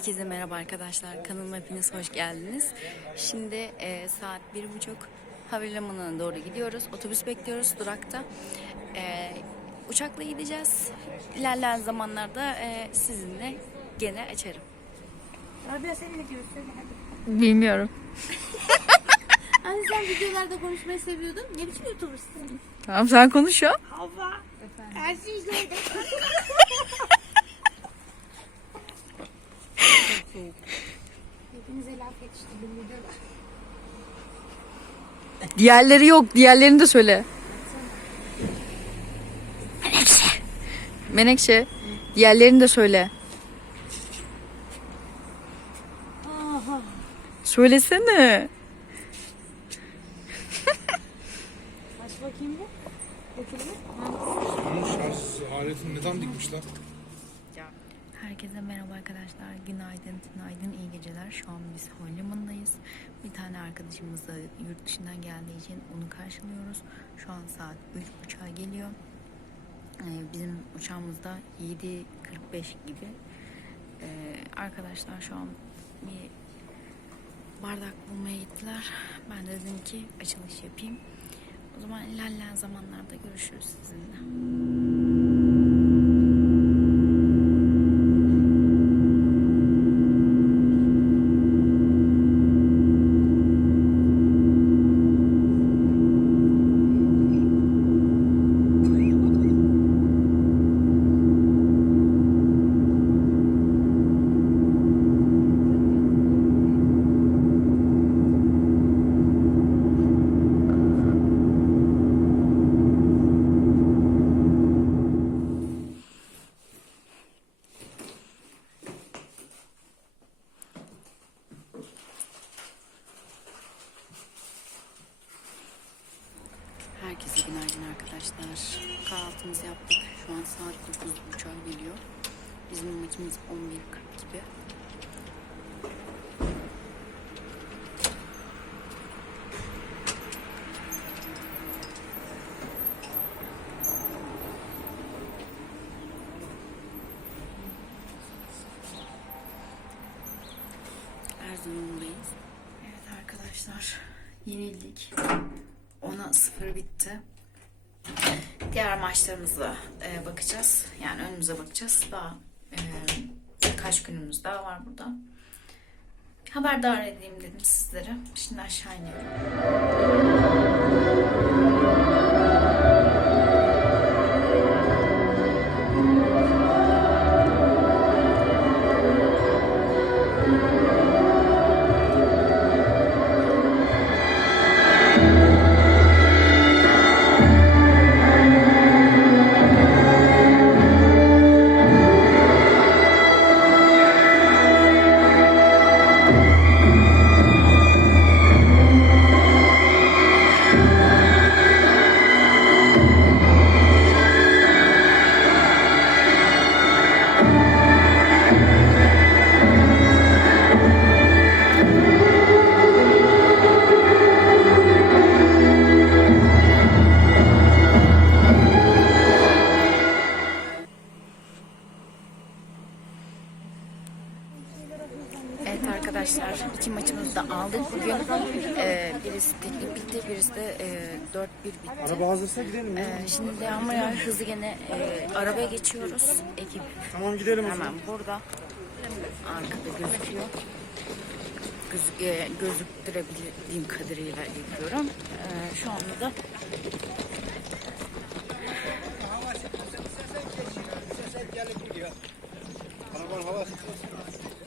Herkese merhaba arkadaşlar. Kanalıma hepiniz hoş geldiniz. Şimdi e, saat bir buçuk havalimanına doğru gidiyoruz. Otobüs bekliyoruz durakta. E, uçakla gideceğiz. İlerleyen zamanlarda e, sizinle gene açarım. Rabia sen ne diyorsun? Hadi. Bilmiyorum. Hani sen videolarda konuşmayı seviyordun. Ne biçim youtubersın? Tamam sen konuş ya. Hava. Her şeyi gördüm. laf yetiştirdim videoda. Diğerleri yok. Diğerlerini de söyle. Menekşe. Menekşe. Diğerlerini de söyle. Söylesene. Aç bakayım bu. Bakayım Bunun şarj aletini neden dikmişler? Herkese merhaba arkadaşlar. Günaydın, günaydın, iyi geceler. Şu an biz havalimanındayız. Bir tane arkadaşımız da yurt dışından geldiği için onu karşılıyoruz. Şu an saat 3.30'a geliyor. Ee, bizim uçağımız da 7.45 gibi. Ee, arkadaşlar şu an bir bardak bulmaya gittiler. Ben de dedim ki açılış yapayım. O zaman ilerleyen zamanlarda görüşürüz sizinle. Herkese günaydın arkadaşlar. Kahvaltımızı yaptık. Şu an saat 9.30 geliyor. Bizim amacımız 11.40 gibi. Erzurum'dayız. Evet arkadaşlar yenildik. 10'a 0 bitti. Diğer maçlarımıza e, bakacağız. Yani önümüze bakacağız. Daha e, birkaç günümüz daha var burada. Haberdar edeyim dedim sizlere. Şimdi aşağı iniyorum. Arkadaşlar iki maçımızı da aldık bugün. E, birisi teknik bitti, birisi de e, 4-1 bitti. Araba hazırsa gidelim ya. E, şimdi yağmur yağar hızlı gene e, arabaya geçiyoruz. Ekip Tamam gidelim o zaman. hemen burada. Arkada gözüküyor. Gözük, e, gözüktürebildiğim kadarıyla yapıyorum. E, şu anda da Arabanın havası.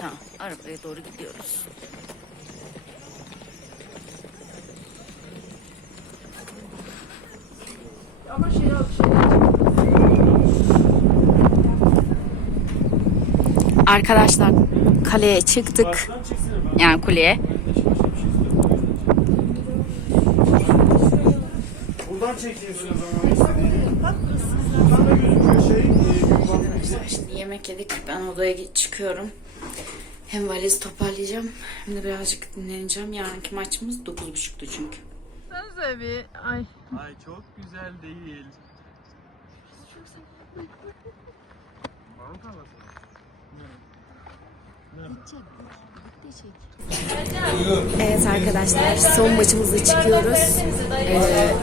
Tamam arabaya doğru gidiyoruz. Ama şey yok. Arkadaşlar kaleye çıktık. Yani kuleye. Buradan çekiyorsun o zaman istediğini. Buradan da gözüküyor şey. e. Arkadaşlar şimdi yemek yedik. Ben odaya çıkıyorum. Hem valiz toparlayacağım hem de birazcık dinleneceğim. Yarınki maçımız 9.30'du çünkü. Sanıza bir ay. Ay çok güzel değil. Evet arkadaşlar son maçımıza çıkıyoruz. Ee,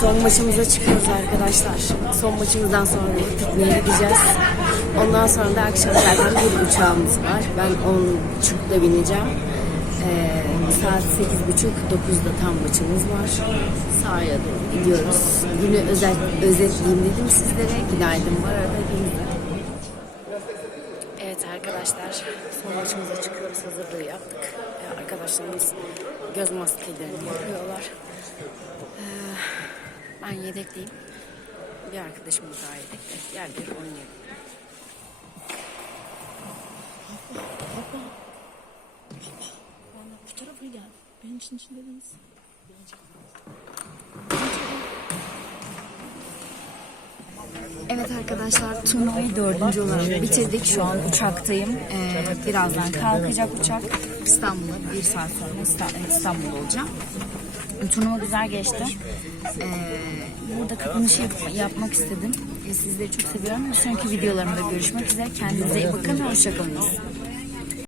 son maçımıza çıkıyoruz arkadaşlar. Son maçımızdan sonra pikniğe gideceğiz. Ondan sonra da akşam zaten bir uçağımız var. Ben 10.30'da bineceğim. Ee, saat 8.30-9'da tam maçımız var. Sahaya doğru gidiyoruz. Günü özet, özetleyeyim dedim sizlere. Günaydın var arada. Evet arkadaşlar son maçımıza çıkıyoruz. Hazırlığı yaptık. Ee, arkadaşlarımız göz maskelerini yapıyorlar. Ee, ben yedekliyim. Bir arkadaşımız daha yedekli. Gel bir oynayalım. Evet arkadaşlar turnuvayı dördüncü olarak bitirdik. Şu an uçaktayım. Ee, birazdan kalkacak uçak. İstanbul'a bir saat sonra İsta- İstanbul olacağım. Turnuva güzel geçti. Ee, burada kapanışı yap- yapmak istedim. Ee, sizleri çok seviyorum. Sonraki videolarımda görüşmek üzere. Kendinize iyi bakın. Hoşçakalın.